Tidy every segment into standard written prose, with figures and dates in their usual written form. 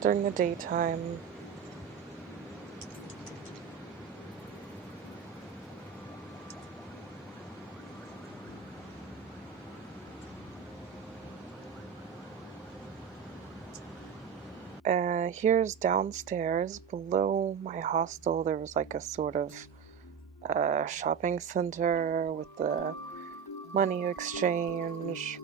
during the daytime. Here's downstairs. Below my hostel, there was like a sort of shopping center with the money exchange.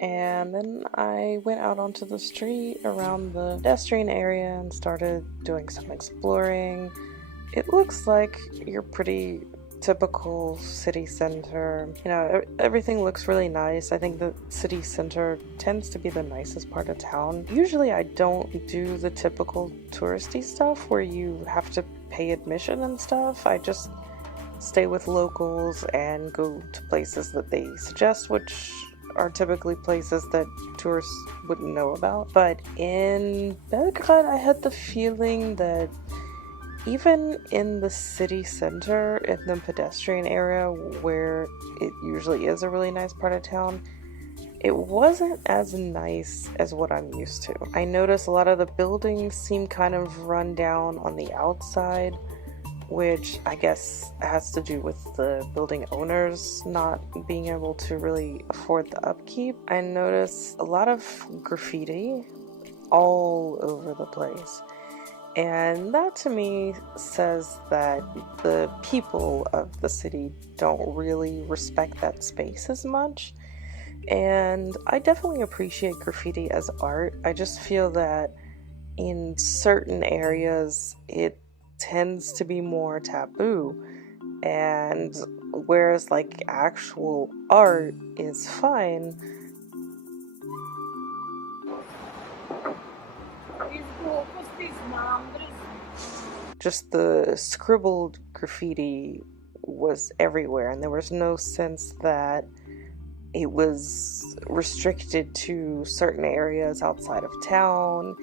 And then I went out onto the street around the pedestrian area and started doing some exploring. It looks like your pretty typical city center. You know, everything looks really nice. I think the city center tends to be the nicest part of town. Usually I don't do the typical touristy stuff where you have to pay admission and stuff. I just stay with locals and go to places that they suggest, which are typically places that tourists wouldn't know about. But in Belgrade, I had the feeling that even in the city center, in the pedestrian area where it usually is a really nice part of town, it wasn't as nice as what I'm used to. I noticed a lot of the buildings seem kind of run down on the outside, which I guess has to do with the building owners not being able to really afford the upkeep. I noticed a lot of graffiti all over the place. And that to me says that the people of the city don't really respect that space as much. And I definitely appreciate graffiti as art. I just feel that in certain areas it tends to be more taboo, and whereas like actual art is fine, just the scribbled graffiti was everywhere, and there was no sense that it was restricted to certain areas outside of town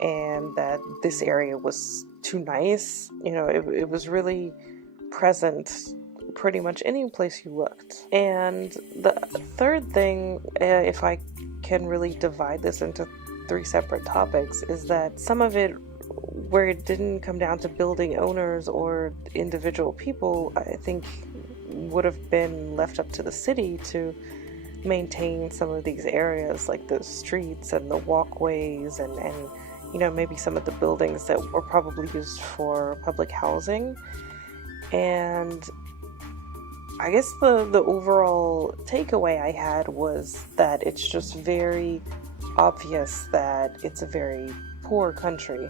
and that this area was too nice. You know, it was really present pretty much any place you looked. And the third thing, if I can really divide this into three separate topics, is that some of it where it didn't come down to building owners or individual people, I think would have been left up to the city to maintain some of these areas, like the streets and the walkways and you know, maybe some of the buildings that were probably used for public housing. And I guess the overall takeaway I had was that it's just very obvious that it's a very poor country.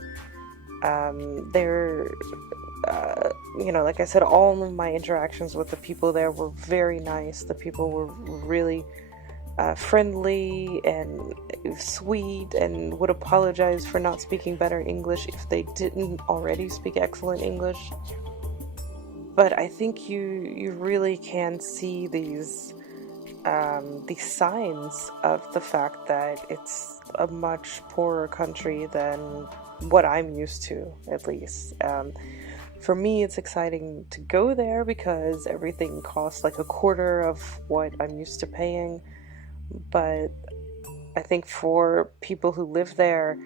You know, like I said, all of my interactions with the people there were very nice. The people were really friendly and sweet and would apologize for not speaking better English if they didn't already speak excellent English. But I think you really can see these signs of the fact that it's a much poorer country than what I'm used to, at least. For me, it's exciting to go there because everything costs like a quarter of what I'm used to paying. But I think for people who live there,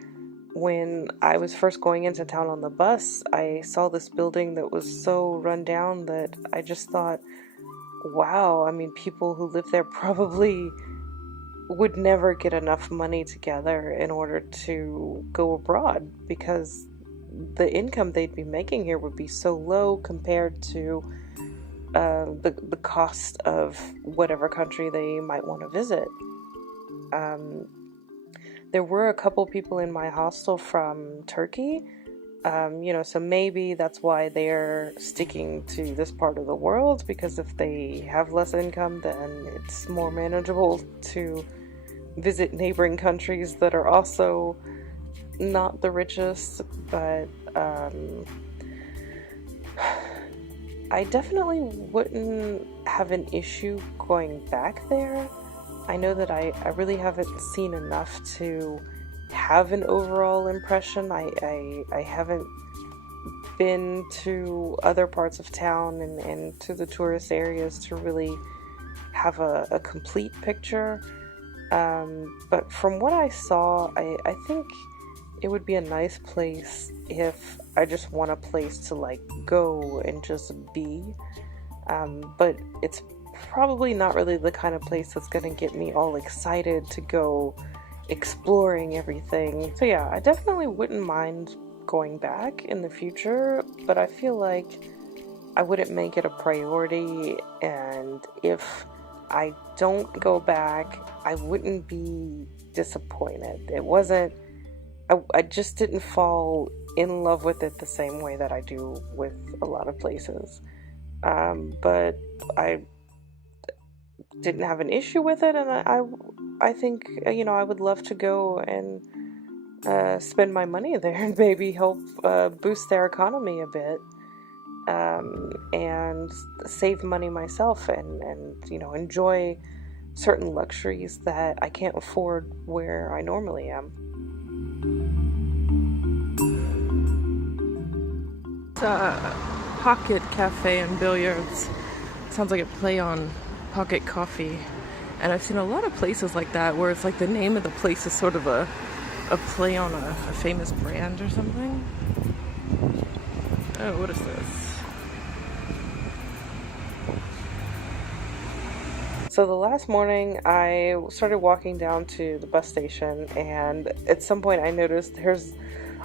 when I was first going into town on the bus, I saw this building that was so run down that I just thought, wow, I mean, people who live there probably would never get enough money together in order to go abroad, because the income they'd be making here would be so low compared to the cost of whatever country they might want to visit. There were a couple people in my hostel from Turkey, you know, so maybe that's why they're sticking to this part of the world, because if they have less income, then it's more manageable to visit neighboring countries that are also not the richest. But I definitely wouldn't have an issue going back there. I know that I really haven't seen enough to have an overall impression. I haven't been to other parts of town and to the tourist areas to really have a complete picture. But from what I saw, I think it would be a nice place if I just want a place to like go and just be. But it's probably not really the kind of place that's gonna get me all excited to go exploring everything. So yeah, I definitely wouldn't mind going back in the future, but I feel like I wouldn't make it a priority, and if I don't go back, I wouldn't be disappointed. It wasn't, I just didn't fall in love with it the same way that I do with a lot of places. But I didn't have an issue with it, and I think, I would love to go and spend my money there and maybe help boost their economy a bit, and save money myself, and enjoy certain luxuries that I can't afford where I normally am. It's a pocket cafe and billiards. Sounds like a play on pocket coffee. And I've seen a lot of places like that where it's like the name of the place is sort of a play on a famous brand or something. Oh, what is this? So the last morning I started walking down to the bus station, and at some point I noticed there's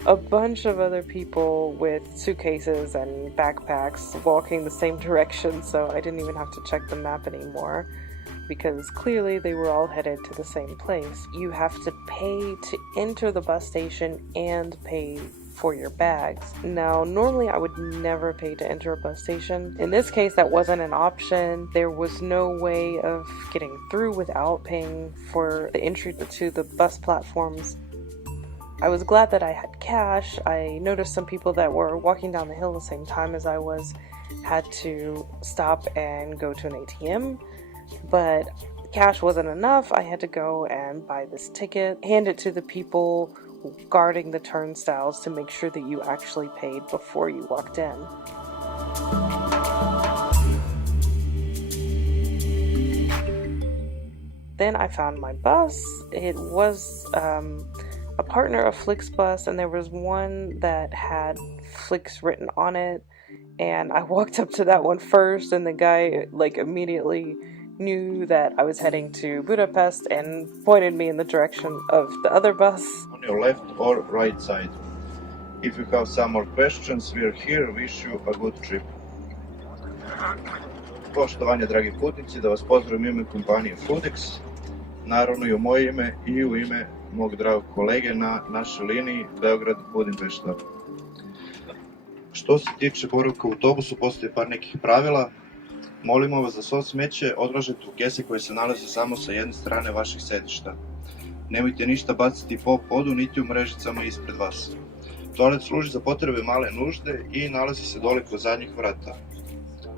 a bunch of other people with suitcases and backpacks walking the same direction, so I didn't even have to check the map anymore, because clearly they were all headed to the same place. You have to pay to enter the bus station and pay for your bags. Now, normally I would never pay to enter a bus station. In this case, that wasn't an option. There was no way of getting through without paying for the entry to the bus platforms. I was glad that I had cash. I noticed some people that were walking down the hill the same time as I was had to stop and go to an ATM, but cash wasn't enough. I had to go and buy this ticket, hand it to the people guarding the turnstiles to make sure that you actually paid before you walked in. Then I found my bus. It was a partner of Flixbus, and there was one that had Flix written on it, and I walked up to that one first, and the guy immediately knew that I was heading to Budapest and pointed me in the direction of the other bus. On your left or right side. If you have some more questions, we're here. Wish you a good trip. Poštovanje, dragi putnici, da vas pozdravim u ime kompanije Foodex, naravno i u moje ime i u ime mog dragog kolege na našoj liniji Beograd-Budimpešta. Što se tiče boravka u autobusu, postoji par nekih pravila. Molimo vas da svo smeće odlažete u kese koje se nalaze samo sa jedne strane vaših sedišta. Nemojte ništa baciti po podu niti u mrežicama ispred vas. Toalet služi za potrebe male nužde i nalazi se dole kod zadnjih vrata.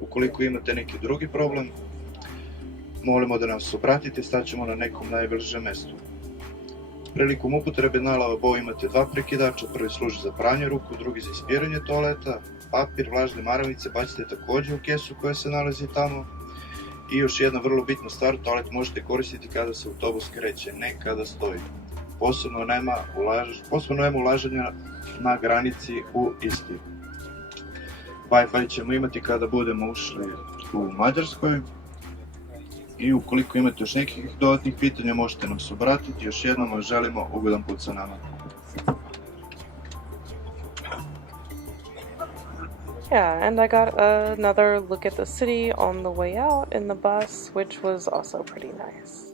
Ukoliko imate neki drugi problem, molimo da nam se obratite, staćemo na nekom najbližem mestu. Prilikom upotrebe na lavabo imate dva prekidača, prvi služi za pranje ruku, drugi za ispiranje toaleta. Papir, vlažne maramice bacite takođe u kesu koja se nalazi tamo. I još jedna vrlo bitna stvar, toalet možete koristiti kada se autobus kreće, ne kada stoji. Posebno nema ulaženja na granici u isti. Wi-Fi ćemo imati kada budemo ušli u Mađarskoj. I ukoliko imate još nekih dodatnih pitanja, možete nam se obratiti. Još jednom vam želimo ugodan put sa nama. Yeah, and I got another look at the city on the way out in the bus, which was also pretty nice.